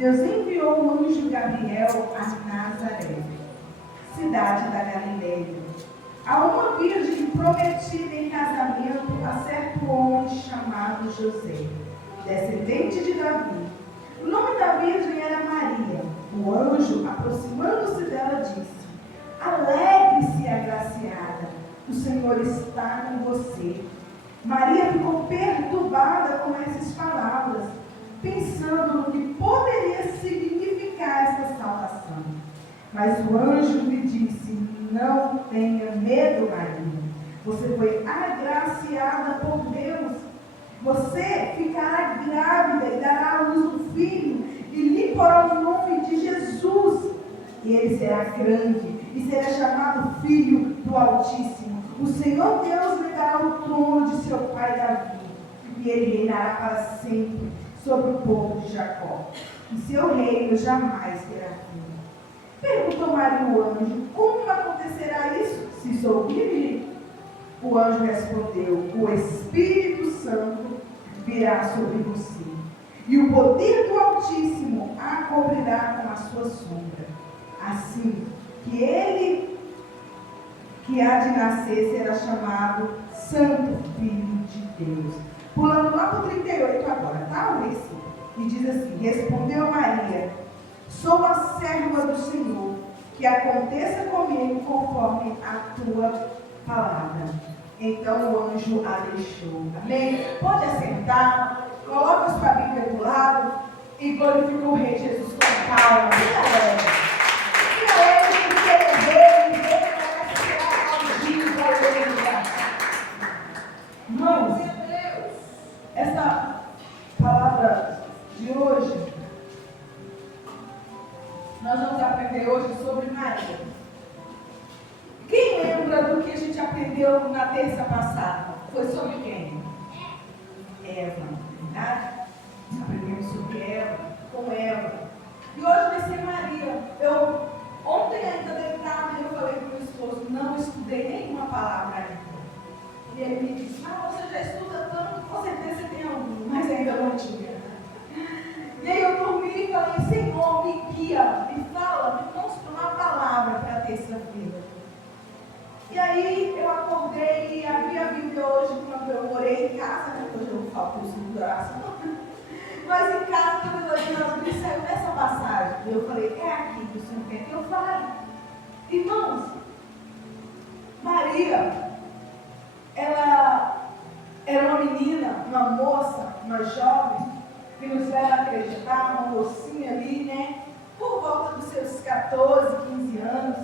Deus enviou o anjo Gabriel a Nazaré, cidade da Galileia, a uma virgem prometida em casamento a certo homem chamado José, descendente de Davi. O nome da virgem era Maria. O anjo, aproximando-se dela, disse: Alegre-se, agraciada, o Senhor está com você. Maria ficou perturbada com essas palavras, pensando no que poderia significar essa saudação. Mas o anjo lhe disse: Não tenha medo, Maria. Você foi agraciada por Deus. Você ficará grávida e dará à luz um filho, e lhe porá o nome de Jesus. E ele será grande e será chamado Filho do Altíssimo. O Senhor Deus lhe dará o trono de seu pai Davi, e ele reinará para sempre sobre o povo de Jacó, e seu reino jamais terá fim. Perguntou Maria o anjo: Como acontecerá isso, se sou virgem? O anjo respondeu: O Espírito Santo virá sobre você, e o poder do Altíssimo a cobrirá com a sua sombra. Assim que ele que há de nascer será chamado Santo Filho de Deus. Pulando lá para o 38 agora, tá? O versículo. E diz assim: Respondeu Maria: Sou a serva do Senhor, que aconteça comigo conforme a tua palavra. Então o anjo a deixou. Amém? Pode assentar, coloca sua Bíblia do lado e glorifica o Rei Jesus com calma. Bem alegre. Bem alegre porque ele é rei, ele merece ser aplaudido, aleluia. Irmãos, essa palavra de hoje, nós vamos aprender hoje sobre Maria. Quem lembra do que a gente aprendeu na terça passada? Foi sobre quem? Eva, verdade? Aprendemos sobre Eva, com Eva. E hoje vai ser Maria. Ontem ainda deitado, eu falei para o meu esposo: não estudei nenhuma palavra ainda. E ele me disse: você já estuda tanto, com certeza tem algum, mas ainda não tinha. E aí eu dormi e falei: Senhor, me guia, me fala, me mostra uma palavra para terça-feira. E aí eu acordei e abri a Bíblia hoje, quando eu morei em casa, né? Hoje eu falo curso de oração. Mas em casa, quando eu olhei na Bíblia, saiu nessa passagem. E eu falei: é aqui que o Senhor quer que eu fale. Irmãos, Maria, ela era uma menina, uma moça, uma jovem, que nos leva a acreditar, uma mocinha ali, né? Por volta dos seus 14, 15 anos.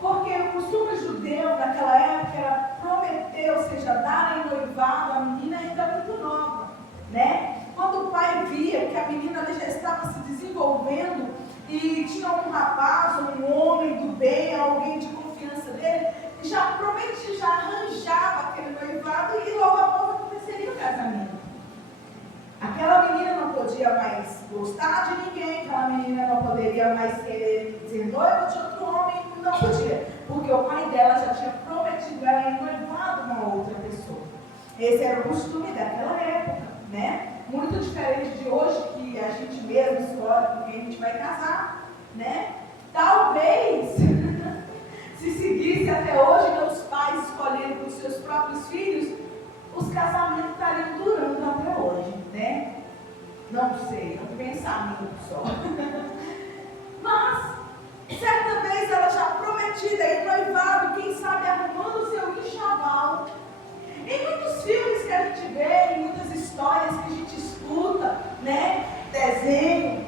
Porque o costume judeu naquela época era prometer, ou seja, dar em noivado a menina ainda muito nova, né? Quando o pai via que a menina já estava se desenvolvendo e tinha um rapaz, um homem do bem, alguém de confiança dele, já prometia, já arranjava aquele noivado e logo a pouco aconteceria o casamento. Aquela menina não podia mais gostar de ninguém, aquela menina não poderia mais querer ser noiva de outro homem, não podia, porque o pai dela já tinha prometido ela em noivado uma outra pessoa. Esse era o costume daquela época, né? Muito diferente de hoje, que a gente mesmo escolhe com quem a gente vai casar, né? Talvez, se seguisse até hoje, meus pais escolhendo para os seus próprios filhos, os casamentos estariam durando até hoje, né? Não sei, não pensar muito só. Mas, certa vez ela já prometida em noivado, quem sabe arrumando o seu enxoval. Em muitos filmes que a gente vê, em muitas histórias que a gente escuta, né? Desenho,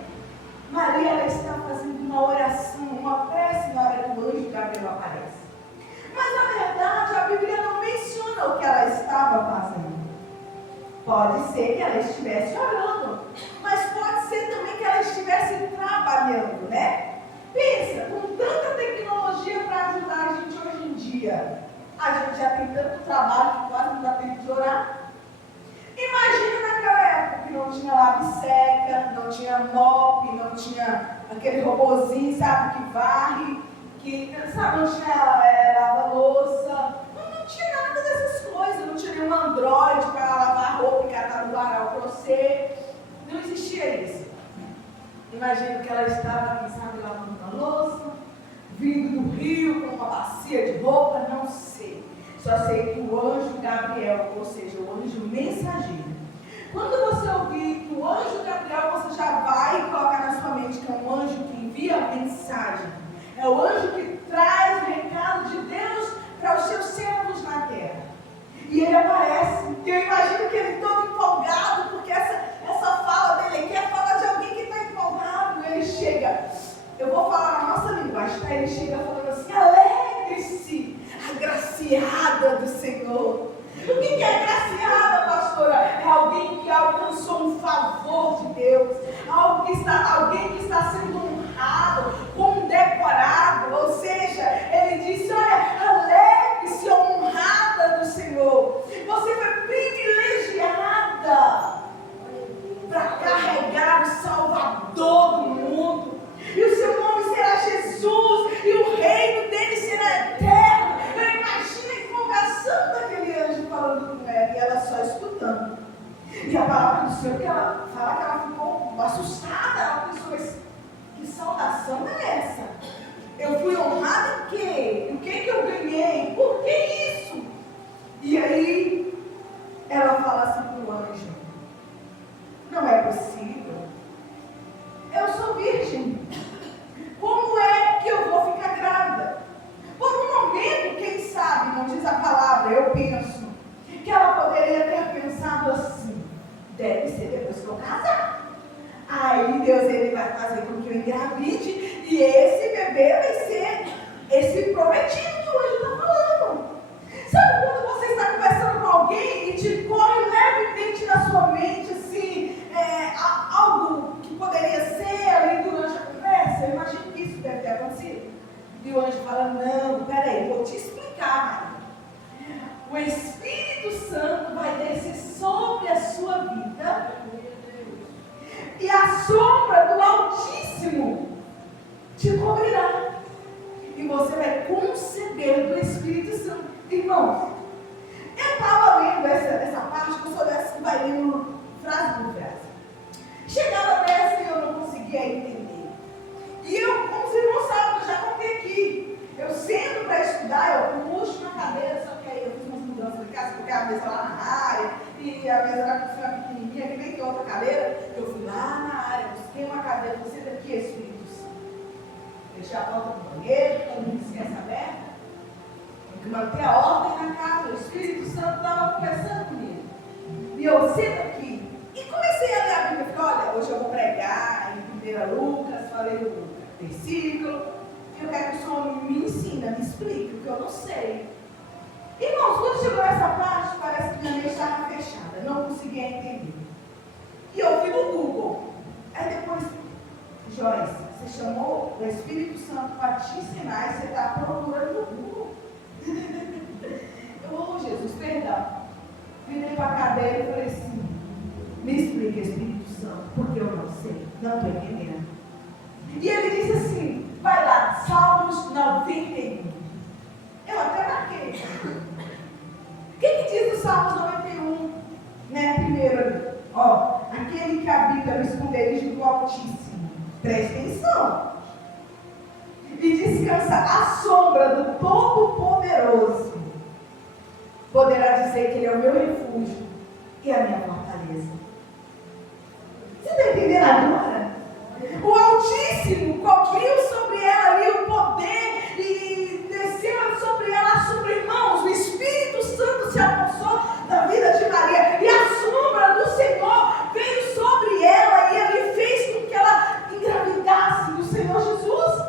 Maria, ela está fazendo uma oração, uma prece na hora que o anjo Gabriel aparece. Mas na verdade a Bíblia não menciona o que ela estava fazendo. Pode ser que ela estivesse orando, mas pode ser também que ela estivesse trabalhando, né? Pensa, com tanta tecnologia para ajudar a gente hoje em dia, a gente já tem tanto trabalho que quase não dá tempo de orar. Imagina naquela época que não tinha lave-seca, não tinha mop, não tinha aquele robozinho, sabe, que varre, que, sabe, não tinha lava-louça, não tinha nada dessas coisas, não tinha nenhum Android para lavar a roupa e catar no varal para você, não existia isso. Imagino que ela estava, quem sabe, lavando uma louça, vindo do rio com uma bacia de roupa, não sei. Só sei que o anjo Gabriel, ou seja, o anjo mensageiro. Quando você ouvir que o anjo Gabriel, você já vai colocar na sua mente que é um anjo que envia mensagem. É o anjo que traz o recado de Deus para os seus servos na terra. E ele aparece, e eu imagino que ele todo empolgado, porque essa fala dele aqui é a fala de alguém que está empolgado. Ele chega, eu vou falar na nossa linguagem, tá? Ele chega falando assim: alegre-se, agraciada do Senhor. O que é agraciada, pastora? É alguém que alcançou um favor de Deus, alguém que está sendo honrado, condecorado. Ou seja, ele disse: olha, alegre-se, honrada do Senhor. Você foi privilegiada para carregar o Salvador do mundo. E o seu nome será Jesus, e o reino dele será eterno. Eu imagino a empolgação daquele anjo falando com ela, e ela só escutando. E a palavra do Senhor, que ela fala que ela ficou assustada. Ela pensou: mas que saudação é essa? Eu fui honrada em quê? O que eu ganhei? Por que isso? E aí, ela fala assim para o anjo: não é possível. Eu sou virgem. Como é que eu vou ficar grávida? Por um momento, quem sabe, não diz a palavra, eu penso que ela poderia ter pensado assim: deve ser depois que eu casar. Aí Deus, ele vai fazer com que eu engravide, e esse bebê vai ser esse prometido que o anjo está falando. Sabe quando você está conversando com alguém e te corre levemente na sua mente assim, algo que poderia ser ali durante a conversa? Eu imagino que isso deve ter acontecido. E o anjo fala: não, peraí, vou te explicar, Maria. O Espírito Santo vai descer sobre a sua vida, e a sombra do Altíssimo te cobrirá, e você vai conceber do Espírito Santo. Irmãos, eu estava lendo essa parte, que eu sou dessa que vai lendo frase por frase. Chegava nessa e eu não conseguia entender. E eu, como os irmãos sabem, eu já contei aqui, eu sento para estudar, eu puxo na cadeira, só que aí eu fiz umas mudanças de casa, porque a mesa lá na área, e a mesa era pequenininha, que nem tem outra cadeira. Eu fui lá na área, busquei uma cadeira, você daqui, Espírito Santo. Deixei a porta do banheiro, todo mundo esquece aberta. Tem que manter a ordem na casa. O Espírito Santo estava conversando comigo. E eu sento aqui e comecei a ler a Bíblia. Falei: olha, hoje eu vou pregar em 1 Lucas, falei o versículo. E eu quero que o Senhor me ensine, me explique, porque eu não sei. Irmãos, quando chegou nessa parte, parece que minha mente estava fechada, não conseguia entender. E eu fui no Google. Aí depois: Joyce, você chamou o Espírito Santo para te ensinar e você está procurando no Google. Oh, Jesus, perdão. Virei para a cadeira e falei assim: me explica, Espírito Santo, porque eu não sei, não estou entendendo. E ele disse assim: vai lá, Salmos 91. Eu até marquei. O que diz o Salmos 91? Né, primeiro ali. Ó, aquele que habita no esconderijo do Altíssimo. Preste atenção. E descansa à sombra do Todo-Poderoso. Poderá dizer que ele é o meu refúgio e a minha fortaleza. Você está entendendo agora? O Altíssimo cobriu sobre ela ali o poder e desceu sobre ela, sobre irmãos. O Espírito Santo se apossou da vida de Maria, e a sombra do Senhor veio sobre ela, e ele fez com que ela engravidasse do Senhor Jesus.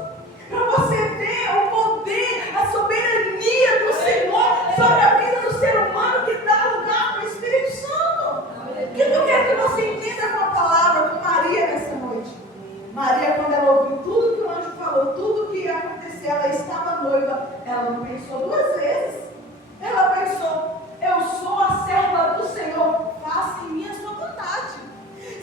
Para você ver o poder, a soberania do Senhor sobre a vida do ser humano, que dá lugar para o Espírito Santo. Que eu quero que você entenda com a palavra, com Maria nessa noite. Maria, quando ela ouviu tudo que o anjo falou, tudo que ia acontecer, ela estava noiva, ela não pensou duas vezes. Ela pensou: eu sou a serva do Senhor, faça em mim a sua vontade.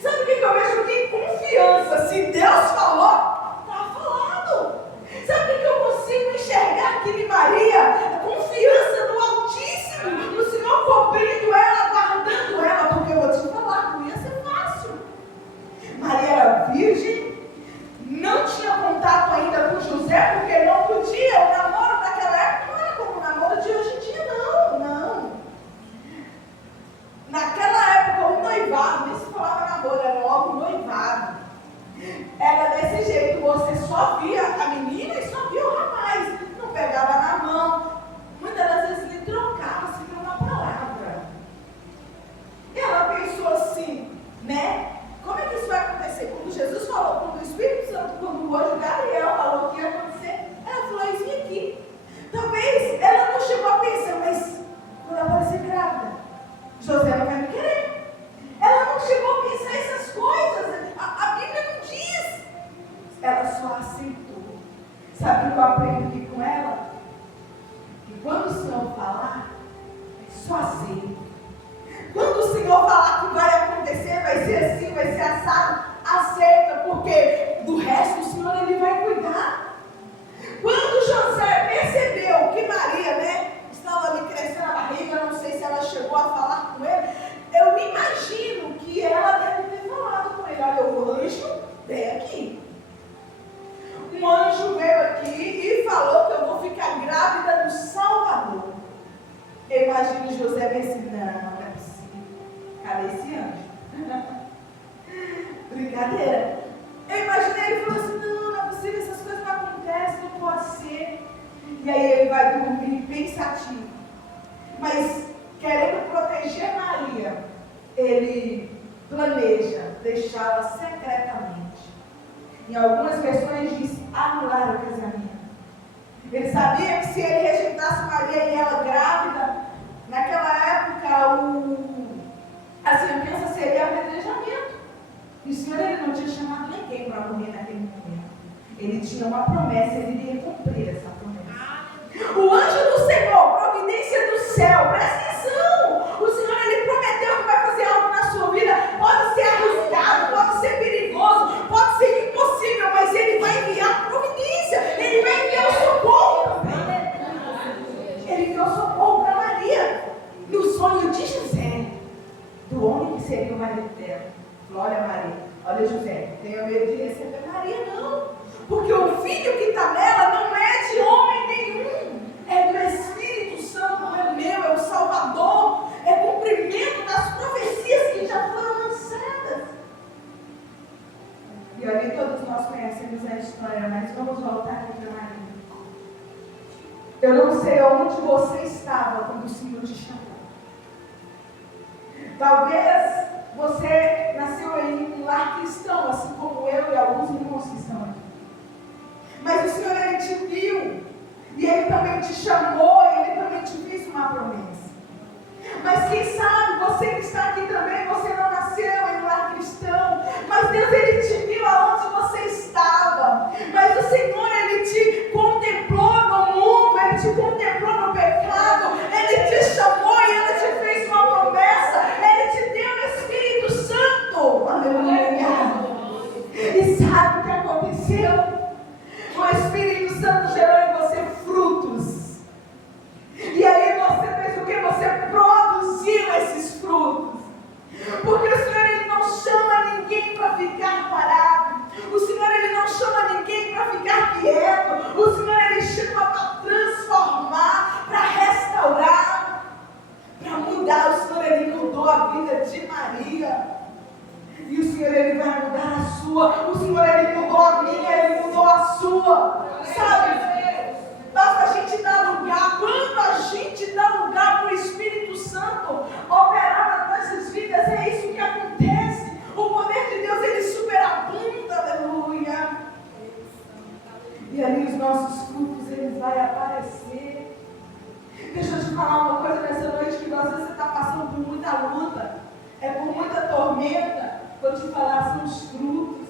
Sabe o que eu vejo aqui? Confiança. Se Deus falou, está falado. Sabe o que eu consigo enxergar aqui de Maria? A confiança no Altíssimo, do Senhor cobrindo ela, guardando ela, porque eu vou te falar, não ia ser fácil. Maria era virgem, Sabe o que eu aprendo aqui com ela? Que quando o Senhor falar, é só assim. Quando o Senhor falar que vai acontecer, vai ser assim, vai ser assado, aceita, porque do resto o Senhor ele vai cuidar. Quando José percebeu que Maria, estava ali crescendo a barriga, não sei se ela chegou a falar com ele, eu me imagino que ela deve ter falado com ele: olha, o anjo veio aqui. Um anjo veio aqui e falou que eu vou ficar grávida do Salvador. Eu imagino José pensando: não é possível. Cadê esse anjo? Brincadeira. Eu imaginei ele falando assim: não é possível, essas coisas não acontecem, não pode ser. E aí ele vai dormir pensativo. Mas querendo proteger Maria, ele planeja deixá-la secretamente. Em algumas versões diz anular o casamento. Ele sabia que se ele rejeitasse Maria e ela grávida, naquela época a sentença seria apedrejamento. E o Senhor ele não tinha chamado ninguém para morrer naquele momento. Ele tinha uma promessa, ele iria cumprir essa promessa. O anjo do Senhor, providência do céu, presta atenção. O Senhor ele prometeu que vai fazer algo na sua vida. Pode ser arriscado, pode ser perigoso, pode ser impossível, mas ele vai enviar providência, ele vai enviar o socorro também. Ele enviou socorro para Maria no sonho de José, do homem que seria o marido dela. Glória a Maria. Olha, José, tenha medo de receber Maria, não. Porque o filho que está nela não é de homem nenhum. É do Espírito Santo, não é meu, é o Salvador. É cumprimento das profecias que já foram lançadas. E ali todos nós conhecemos a história, mas vamos voltar aqui para Maria. Eu não sei onde você estava quando o Senhor te chamou. Talvez você nasceu em um lar cristão, assim como eu e alguns irmãos que estão aqui. Mas o Senhor, ele te viu. E ele também te chamou. E ele também te fez uma promessa. Mas quem sabe, você que está aqui também, você não nasceu em um lar cristão. Mas Deus, ele te viu aonde você estava. Mas o Senhor, ele te contemplou no mundo. Ele te contemplou no pecado. Ele te chamou e ele te fez uma promessa. Ele te deu o Espírito Santo. Aleluia. E sabe o que aconteceu? O Espírito Santo gerou em você frutos. E aí você fez o que? Você produziu esses frutos. Porque o Senhor ele não chama ninguém para ficar parado. O Senhor ele não chama ninguém para ficar quieto. O Senhor ele chama para transformar, para restaurar, para mudar. O Senhor ele mudou a vida de Maria. E o Senhor ele vai mudar a sua. O Senhor ele mudou a minha, ele mudou a sua. Sabe? Basta a gente dar lugar. Quando a gente dá lugar para o Espírito Santo operar nas nossas vidas, é isso que acontece. O poder de Deus ele superabunda, aleluia. E ali os nossos frutos eles vão aparecer. Deixa eu te falar uma coisa nessa noite, que às vezes você está passando por muita luta, por muita tormenta. Vou te falar, são os frutos.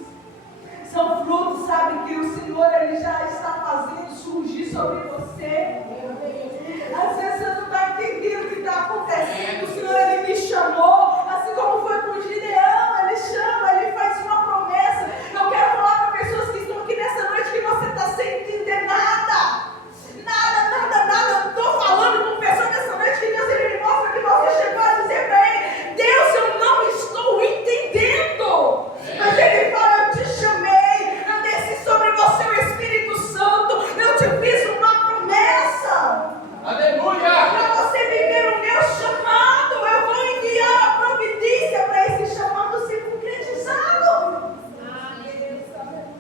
São frutos, sabe, que o Senhor ele já está fazendo surgir sobre você. Às vezes você não está entendendo o que está acontecendo. O Senhor ele me chamou, assim como foi com o Gideão. Ele chama, ele faz uma promessa. Eu quero falar para pessoas que estão aqui nessa noite que você está sem entender nada. Nada. Eu estou falando com pessoas nessa noite que Deus ele me mostra que você chegou a dizer bem: Deus, eu não estou entendendo. Mas ele fala: eu te chamei, eu desci sobre você o Espírito Santo, eu te fiz uma promessa. Aleluia! Para você viver o meu chamado, eu vou enviar a providência para esse chamado ser concretizado.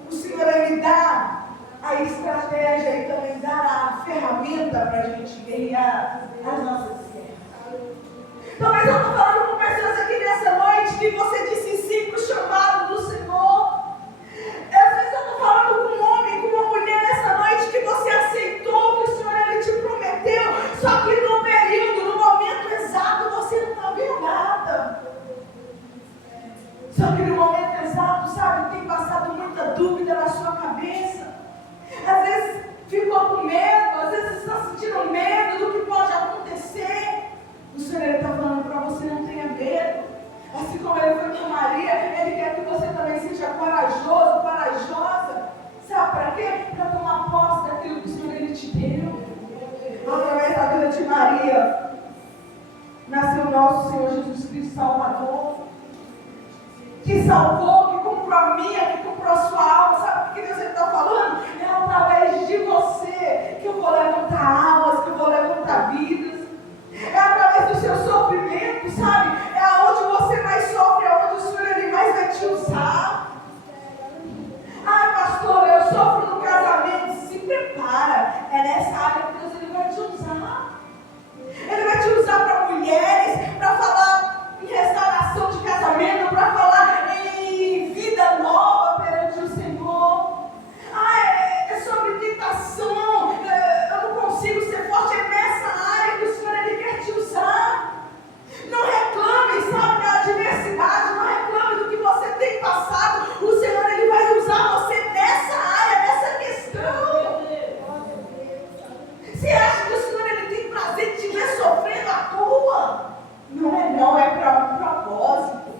O Senhor ele dá a estratégia e também dá a ferramenta para a gente guerrear as nossas guerras. Talvez eu estou falando com pessoas aqui nessa noite que você disse sim para o chamado do Senhor. Às vezes eu estou falando com um homem, com uma mulher nessa noite que você aceitou, que o Senhor ele te prometeu, só que no período, no momento exato, você não está vendo nada. Só que no momento exato, sabe, tem passado muita dúvida na sua cabeça. Às vezes me salvou, que comprou a minha, que comprou a sua alma. Sabe o que Deus está falando? É através de você que eu vou levantar almas, que eu vou levantar vidas. É através do seu sofrimento, sabe? É aonde você mais sofre, é aonde o Senhor ele mais vai te usar. Ai, pastor, eu sofro no casamento. Se prepara. É nessa área que Deus ele vai te usar. Ele vai te usar para mulheres, para falar em restauração de casamento, para falar em vida nova perante o Senhor. É sobre tentação. Eu não consigo ser forte. É nessa área que o Senhor ele quer te usar. Não reclame, sabe, da adversidade. Não reclame do que você tem passado. O Senhor ele vai usar você nessa área, nessa questão. Você acha que o Senhor ele tem prazer de te ver sofrendo à toa? Não, é para um propósito.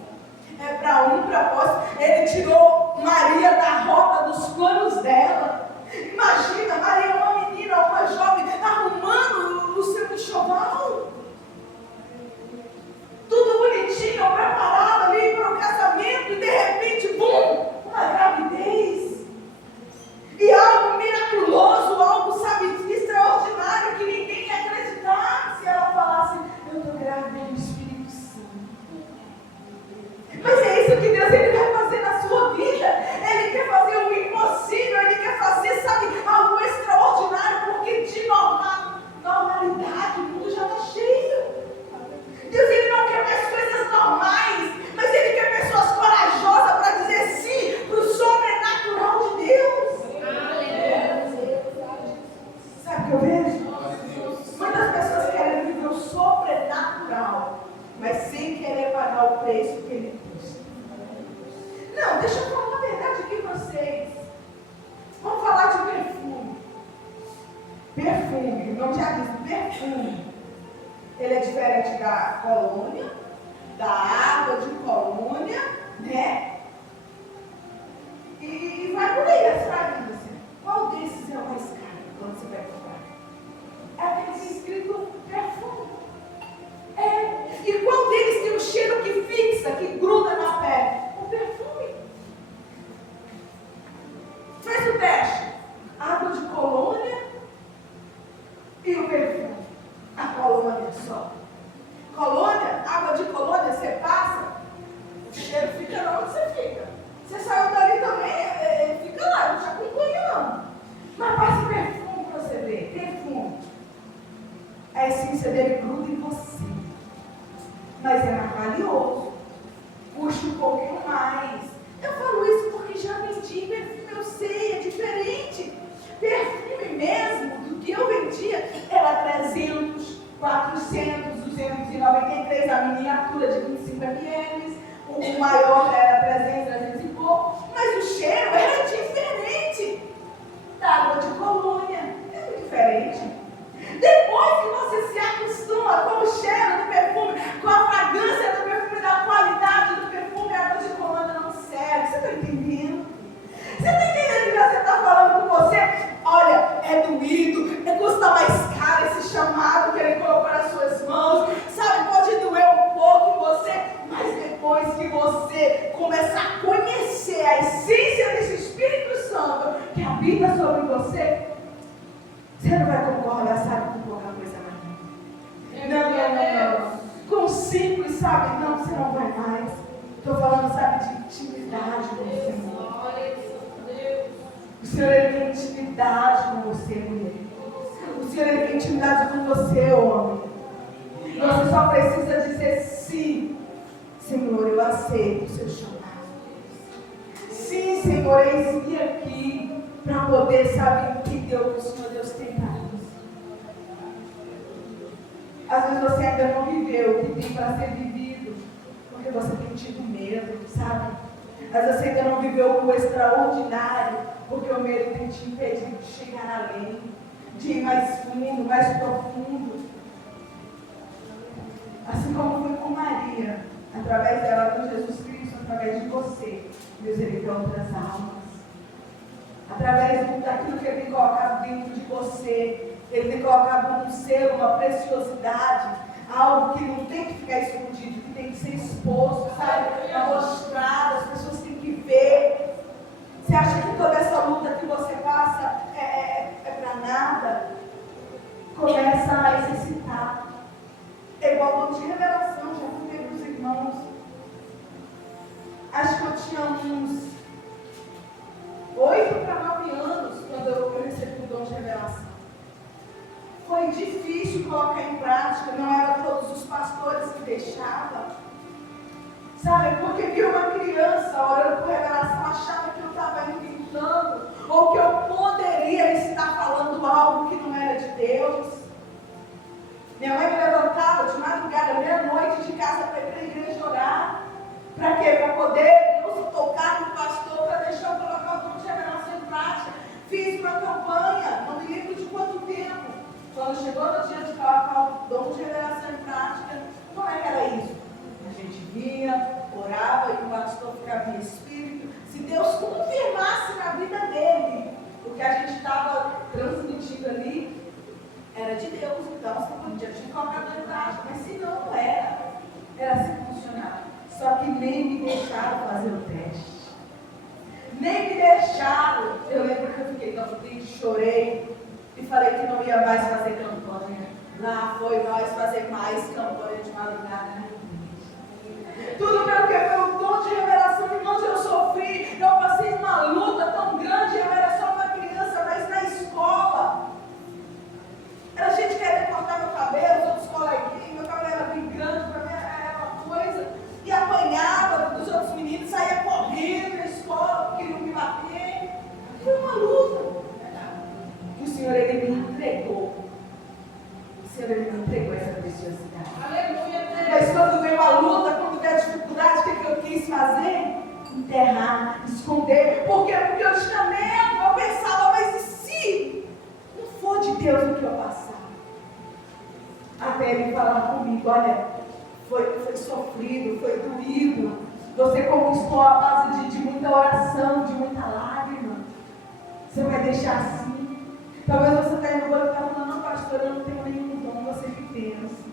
É para um propósito. Ele tirou Maria da rota dos planos dela. Imagina, Maria é uma menina, uma jovem, arrumando o seu enxoval. Tudo bonitinho, preparado ali para o casamento. E de repente, bum, uma gravidez. E algo miraculoso, algo, sabe, extraordinário que ninguém ia acreditar se ela falasse: eu estou grávida do Espírito Santo. Mas é isso que Deus ele vai fazer na sua vida. Ele quer fazer o impossível, ele quer fazer, sabe, algo extraordinário, porque de normalidade o mundo já está cheio. Deus ele não quer mais coisas normais, mas ele quer pessoas corajosas para dizer sim para o sobrenatural de Deus. Sabe o que eu vejo? Muitas pessoas querem viver o sobrenatural, mas sem querer pagar o preço que ele custa. Não, deixa eu falar a verdade aqui para vocês. Vamos falar de perfume. Perfume, não já disse, perfume. Ele é diferente da colônia, da água de colônia, né? E vai por aí as frases assim. Qual desses é o mais caro quando você vai comprar? É aquele que é escrito perfume. E qual deles tem um cheiro que fixa, que gruda na pele? O perfume. Faz o teste. Água de colônia e o perfume. A colônia só. Colônia, água de colônia, você passa, o cheiro fica lá onde você fica. Você saiu dali também, ele fica lá, não te acompanha não. Mas passa perfume para você ver, perfume. A essência dele gruda em você. Mas é mais valioso. Custa um pouquinho mais. Eu falo isso porque já vendi perfume, eu sei, é diferente. Perfume mesmo, do que eu vendia, era 300, 400, 293, a miniatura de 25 ml, o maior era 300, 300 e pouco, mas o cheiro era diferente da água de colônia, é muito diferente. Depois que você se acostuma com o cheiro do perfume, com a fragrância do perfume, da qualidade do perfume, a água de colônia não serve. Você está entendendo? Você está entendendo que você está falando com você? Olha, é doído, custa mais caro esse chamado que ele colocou nas suas mãos. Sabe, pode doer um pouco em você, mas depois que você começar a conhecer a essência desse Espírito Santo que habita sobre você, você não vai concordar, sabe, com pouca coisa mais. Não. Com simples, sabe, não, você não vai mais. Estou falando, sabe, de intimidade com o Senhor. O Senhor ele tem intimidade com você, mulher. O Senhor ele tem intimidade com você, homem. Você só precisa dizer sim. Senhor, eu aceito o seu chamado. Sim, Senhor, eis-me aqui para poder, sabe, entender o que o Senhor Deus tem para nós. Às vezes você ainda não viveu o que tem para ser vivido, porque você tem tido medo, sabe? Às vezes você ainda não viveu o extraordinário, porque o medo tem te impedido de chegar além, de ir mais fundo, mais profundo. Assim como foi com Maria, através dela, com Jesus Cristo, através de você, Deus ele deu outras almas. Através daquilo que ele tem colocado dentro de você, ele tem colocado um ser, uma preciosidade, algo que não tem que ficar escondido, que tem que ser exposto, sabe? Mostrado, as pessoas viver. Você acha que toda essa luta que você passa é para nada? Começa a exercitar. É igual dom de revelação, já contei para os irmãos. Acho que eu tinha uns 8 para 9 anos quando eu recebi o dom de revelação. Foi difícil colocar em prática, não eram todos os pastores que deixavam. Sabe, porque viu uma criança orando por revelação, achava que eu estava inventando, ou que eu poderia estar falando algo que não era de Deus. Minha mãe me levantava de madrugada, meia-noite, de casa para ir para a igreja orar. Para quê? Para poder Deus tocar no pastor, para deixar eu colocar o dom de revelação em prática. Fiz uma campanha, não me lembro de quanto tempo. Quando chegou no dia de colocar o dom de revelação em prática, como é que era isso? A gente vinha, orava e o pastor ficava em espírito. Se Deus confirmasse na vida dele o que a gente estava transmitindo ali, era de Deus. Então você podia te colocar em prática, mas se não era, era assim que funcionava. Só que nem me deixaram fazer o teste. Nem me deixaram. Eu lembro que eu fiquei tão triste, chorei e falei que não ia mais fazer campanha. Lá foi nós fazer mais campanha de madrugada na igreja. Tudo pelo dom de revelação, irmãos, eu sofri. Eu passei uma luta tão grande. Eu era só uma criança, mas na escola era gente querendo cortar meu cabelo, os outros coleguinhas, meu cabelo era bem grande, para mim era uma coisa. E apanhava dos outros meninos, saía correndo na escola, queriam me bater. Foi uma luta. E o Senhor, Ele me entregou. O Senhor, Ele me entregou essa preciosidade. Aleluia. Mas quando veio a luta, quando veio a dificuldade, o que eu quis fazer? Enterrar, esconder. Por quê? Porque eu tinha medo. Eu pensava, mas e se não for de Deus o que eu passar? Até Ele falar comigo, olha, foi sofrido, foi doído. Você conquistou a base de muita oração, de muita lágrima. Você vai deixar assim? Talvez você está indo agora e está falando, não, pastor, eu não tenho nenhum dom, você que pensa.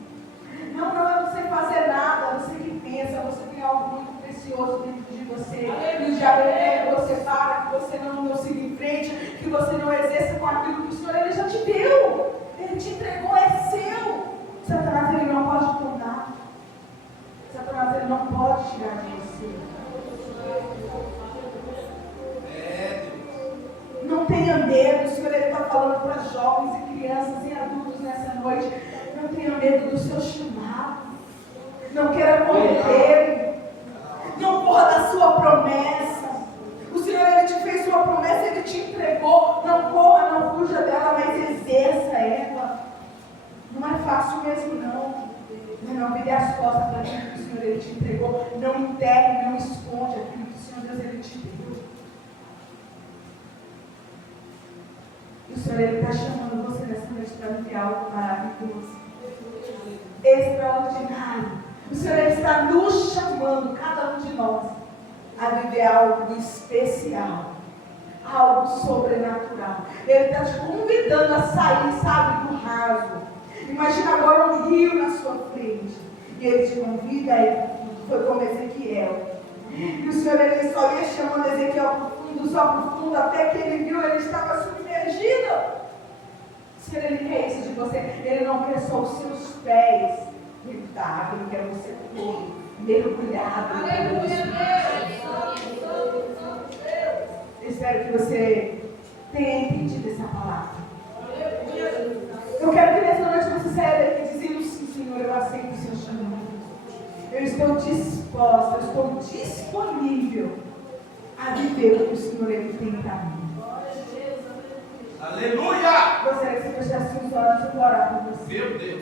Não, eu não sei fazer nada, você que pensa, você tem algo muito precioso dentro de você. E o diabo quer que você para, que você não siga em frente, que você não exerça com aquilo que o Senhor Ele já te deu. Ele te entregou, é seu. Satanás, ele não pode tomar. Satanás, ele não pode tirar de você. Não tenha medo. O Senhor está falando para jovens e crianças e adultos nessa noite. Não tenha medo do seu chamado. Não queira correr dele. Não corra da sua promessa. O Senhor, Ele te fez sua promessa, Ele te entregou. Não corra, não fuja dela, mas exerça ela. Não é fácil mesmo, não. Não vire as costas para aquilo que o Senhor Ele te entregou. Não enterre, não esconde aquilo que o Senhor Deus Ele te deu. E o Senhor Ele está chamando você nessa noite para viver algo maravilhoso, extraordinário. O Senhor Ele está nos chamando, cada um de nós, a viver algo especial, algo sobrenatural. Ele está te convidando a sair, sabe, do raso. Imagina agora um rio na sua frente. E Ele te convida, foi como Ezequiel. E o Senhor Ele só ia chamando Ezequiel só profundo, até que ele viu, ele estava submergido. O Senhor Ele quer isso de você. Ele não quer só os seus pés dentro da água, Ele quer você todo mergulhado. Eu espero que você tenha entendido essa palavra. Eu quero que nessa noite você saia daqui dizendo, sim, Senhor, eu aceito o seu chamado. Eu estou disposta, eu estou disponível a viver o que o Senhor Ele tem para mim. Aleluia! Gostaria que você fechasse os olhos e orar por você. Meu Deus!